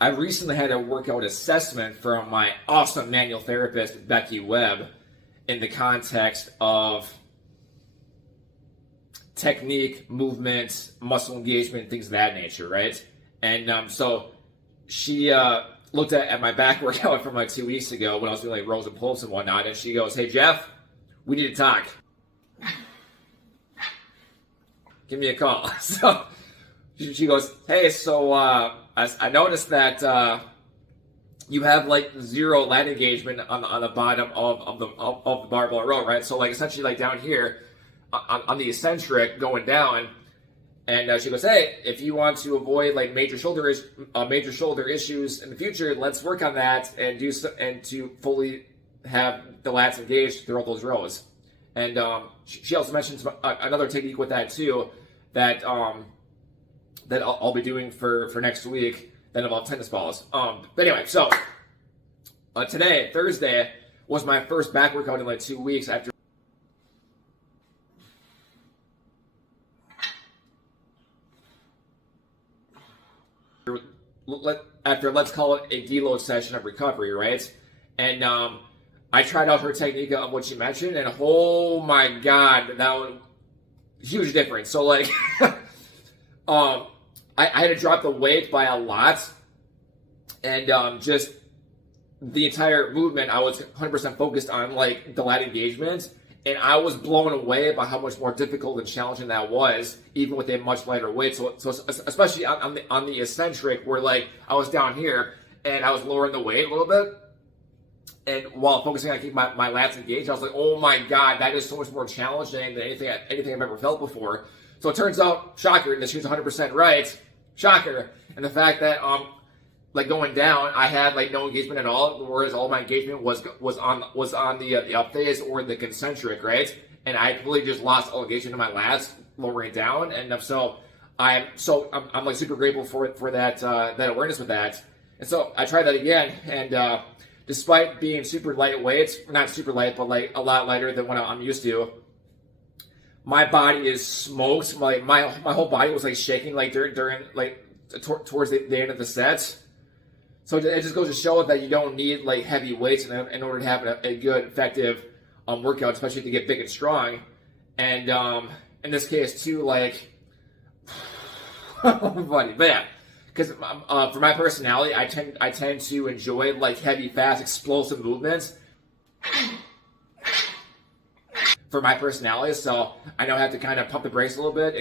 I recently had a workout assessment from my awesome manual therapist, Becky Webb, in the context of technique, movement, muscle engagement, things of that nature, right? And so she looked at my back workout from like 2 weeks ago when I was doing like rows and pulls and whatnot, and she goes, "Hey Jeff, we need to talk. Give me a call." So she goes, "Hey, so I noticed that you have like zero lat engagement on the bottom of the barbell row, right? So like essentially like down here on the eccentric going down." And she goes, "Hey, if you want to avoid like major shoulder issues in the future, let's work on that and to fully have the lats engaged throughout those rows." And she also mentions another technique with that too, that that I'll be doing for next week. That involves tennis balls. But anyway, so today, Thursday, was my first back workout in like 2 weeks after let's call it a deload session of recovery, right? And I tried out her technique of what she mentioned, and oh my god, that was a huge difference. So like, I had to drop the weight by a lot, and just the entire movement, I was 100% focused on like the lat engagement, and I was blown away by how much more difficult and challenging that was, even with a much lighter weight. So especially on the eccentric, where like I was down here and I was lowering the weight a little bit, and while focusing on keeping my lats engaged, I was like, oh my god, that is so much more challenging than anything I've ever felt before. So it turns out, shocker, that she was 100% right. Shocker. And the fact that like going down, I had like no engagement at all, whereas all my engagement was on the up phase or the concentric, right? And I completely just lost all engagement in my lats lowering down, and so I'm like super grateful for that awareness with that. And so I tried that again, and despite being super lightweight, not super light, but like a lot lighter than what I'm used to, my body is smoked. Like my whole body was like shaking like during like towards the end of the set. So it just goes to show that you don't need like heavy weights in order to have a good, effective workout, especially to get big and strong. And in this case too, like, funny, but yeah, because for my personality, I tend to enjoy like heavy, fast, explosive movements. For my personality, so I know I have to kind of pump the brakes a little bit.